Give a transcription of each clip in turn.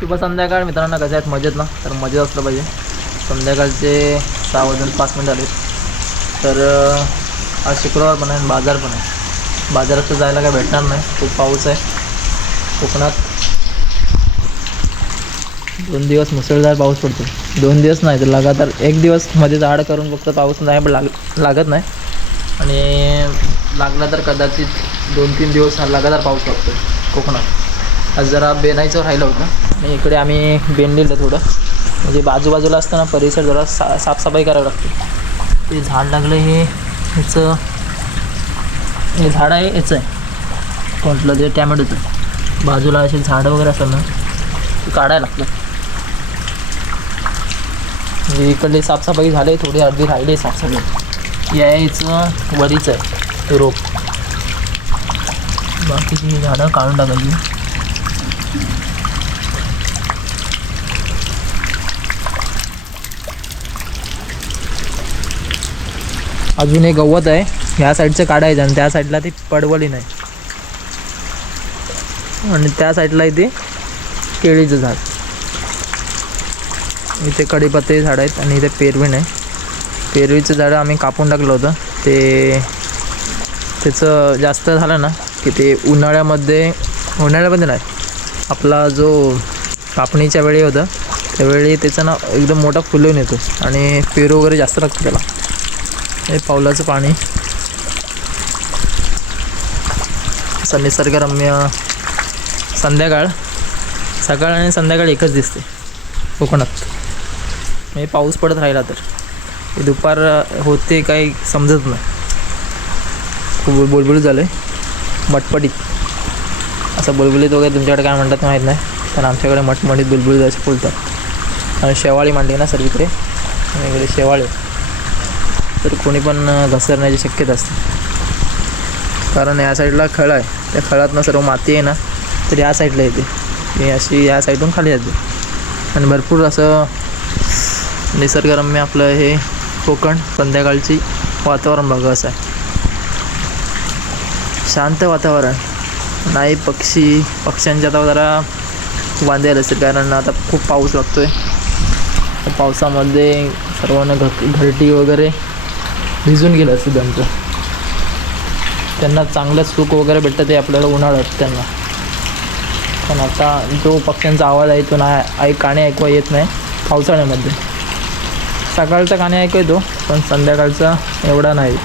शुभ संध्याकाळ मित्रांनो कसं आहेत? मजेत ना? तर मजेत असलं पाहिजे. संध्याकाळचे सहा वाजून पाच मिनिट आले तर आज शुक्रवार पण आहे आणि बाजार पण आहे. बाजारात तर जायला काय भेटणार नाही. खूप पाऊस आहे. कोकणात दोन दिवस मुसळधार पाऊस पडतो. दोन दिवस नाही तर लगातार एक दिवसमध्ये झाड करून फक्त पाऊस नाही पण लाग लागत नाही. आणि लागला तर कदाचित दोन तीन दिवस हा लगातार पाऊस लागतो कोकणात. आज जरा बेनायचं राहिलं होतं. आणि इकडे आम्ही बेनलेलं थोडं. म्हणजे बाजूबाजूला असताना परिसर जरा सा साफसफाई करावी लागते. ते झाड लागलं हे ह्याचं हे झाड आहे याचं आहे. कोणतं ते टॅमॅटोचं बाजूला असे झाडं वगैरे असतात ना ते काढायला लागतं म्हणजे इकडले साफसफाई झाली थोडी अर्धी राहिली आहे साफसफाई. यायचं वरीचं आहे ते रोप. बाकीची झाडं काढून टाकायची. अजून एक गवत आहे. ह्या साईडचं काढायचं आणि त्या साईडला ती पडवली नाही. आणि त्या साईडला इथे केळीचं झाड. इथे कडीपत्ते झाड आहेत आणि इथे पेरवीण आहे. पेरवीचं झाड आम्ही कापून टाकलं होतं. ते त्याचं जास्त झालं ना की ते उन्हाळ्यामध्ये उन्हाळ्यामध्ये नाही आपला जो कापणीच्या वेळी होता त्यावेळी त्याचं ना एकदम मोठा फुलून येतो. आणि पेरू वगैरे जास्त लागतं त्याला. हे पावलाचं पाणी. असा निसर्गरम्य संध्याकाळ. सकाळ आणि संध्याकाळ एकच दिसते. कोकणात. म्हणजे पाऊस पडत राहिला तर. दुपार होते काही समजत नाही. खूप बोलबोल झालं आहे बटपटीत. असं बुलबुलीत वगैरे तुमच्याकडे काय म्हणतात माहीत नाही पण आमच्याकडे मटमटीत बुलबुलीत असे फुलतात. आणि शेवाळी मांडली ना सर्वीकडे आणि इकडे शेवाळी तर कोणी पण घसरण्याची शक्यता असते. कारण या साईडला खळ आहे. त्या खळातनं सर्व माती आहे ना तर या साईडला येते. मी अशी या साईडून खाली जाते. आणि भरपूर असं निसर्गरम्य आपलं हे कोकण संध्याकाळची वातावरण बघा असं आहे. शांत वातावरण. नाही पक्षी पक्ष्यांच्या आता जरा वांदेल असेल कारण आता खूप पाऊस लागतो आहे पावसामध्ये सर्वांना घ घरटी वगैरे भिजून गेलं असतं त्यांचं. त्यांना चांगलं सुख वगैरे भेटतं ते आपल्याला उन्हाळ्यात त्यांना. पण आता जो पक्ष्यांचा आवाज आहे तो नाही आई काणे ऐकवा येत नाही पावसाळ्यामध्ये. सकाळचा गाणे ऐकू येतो पण संध्याकाळचा एवढा नाही.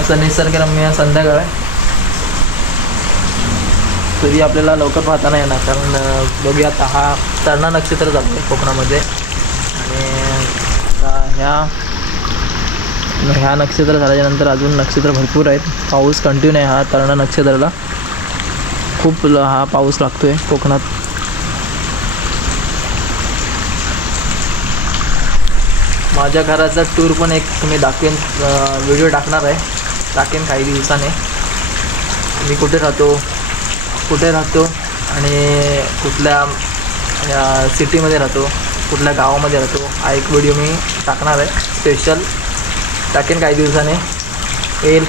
असं निसर्गरम्य संध्याकाळ आहे. तरी आपल्याला लवकर पाहता नाही येणार. कारण बघूया आता हा तरणा नक्षत्र चालू आहे कोकणामध्ये. आणि आता ह्या ह्या नक्षत्र झाल्याच्यानंतर अजून नक्षत्र भरपूर आहेत. पाऊस कंटिन्यू आहे हा तरणा नक्षत्राला. खूप हा पाऊस लागतो आहे कोकणात. माझ्या घराचा टूर पण एक तुम्ही दाखवेन व्हिडिओ टाकणार आहे. टाकेन काही दिवसाने. मी कुठे राहतो? कुठे राहतो आणि कुठल्या सिटीमध्ये राहतो कुठल्या गावामध्ये राहतो हा एक व्हिडिओ मी टाकणार आहे स्पेशल टाकेन काही दिवसाने. येईल.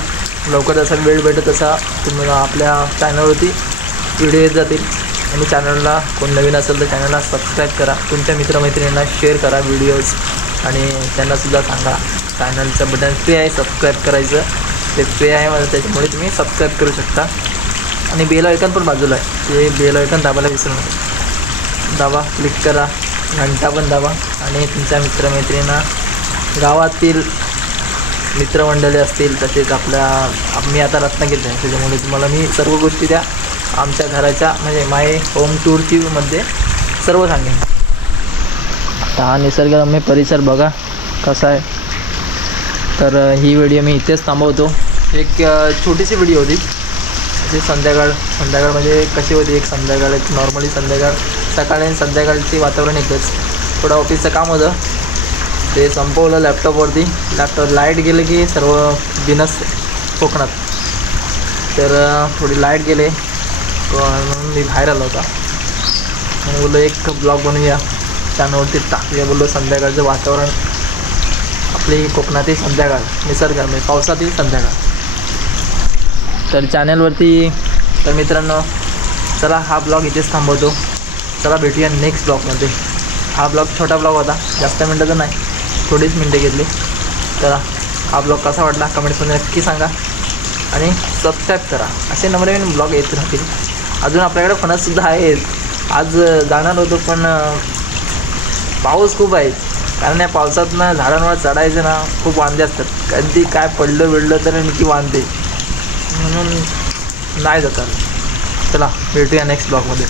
लवकर जसा वेळ भेटत तसा तुम्ही आपल्या चॅनलवरती व्हिडिओ येत जातील. आणि चॅनलला कोण नवीन असेल तर चॅनलला सबस्क्राईब करा. तुमच्या मित्रमैत्रिणींना शेअर करा व्हिडिओज आणि त्यांनासुद्धा सांगा. चॅनलचं बटन फ्री आहे सबस्क्राईब करायचं. ते फ्री आहे मला त्याच्यामुळे तुम्ही सबस्क्राईब करू शकता. आणि बेल आयकन पण बाजूला आहे. ते बेल आयकन दाबायला विसरू नका. दाबा क्लिक करा. घंटा पण दाबा. आणि तुमच्या मित्रमैत्रिणींना गावातील मित्रमंडळी असतील तसेच आपल्या मी आता रत्नागिरीत आहे. त्याच्यामुळे तुम्हाला मी सर्व गोष्टी त्या आमच्या घराच्या म्हणजे माय होम टूरची मध्ये सर्व सांगेन. आता हा निसर्गरम्य परिसर बघा कसा आहे. तर ही व्हिडिओ मी इथेच थांबवतो. एक छोटीशी व्हिडिओ होती. जे संध्याकाळ संध्याकाळ म्हणजे कशी होती? एक संध्याकाळ एक नॉर्मली संध्याकाळ. सकाळी आणि संध्याकाळची वातावरण एकच. थोडं ऑफिसचं काम होतं. ते संपवलं लॅपटॉपवरती लॅपटॉप लाइट गेलं की सर्व बिनस कोकणात. तर थोडी लाइट गेले. म्हणून मी बाहेर आलो होता. आणि बोललो एक ब्लॉग बनवूया. चॅनलवरती टाकूया बोललो संध्याकाळचं वातावरण. आपली कोकणातील संध्याकाळ. निसर्ग म्हणजे पावसातील संध्याकाळ. तर चॅनलवरती तर मित्रांनो चला हा ब्लॉग इथेच थांबवतो. चला भेटूया नेक्स्ट ब्लॉगमध्ये हा ब्लॉग छोटा ब्लॉग होता जास्त मिनटं तर नाही थोडीच मिनटं घेतली. चला हा ब्लॉग कसा वाटला कमेंट्समध्ये नक्की सांगा. आणि सबस्क्राईब करा. असे नवनवीन ब्लॉग येत राहतील. अजून आपल्याकडे फणससुद्धा आहेत. आज जाणार होतो पण पाऊस खूप आहे. कारण या पावसात ना झाडांवर चढायचं ना खूप वांदे असतात. कधी काय पडलं बिडलं तर नक्की वांदे. म्हणून नाही जातात चला भेटूया नेक्स्ट ब्लॉगमध्ये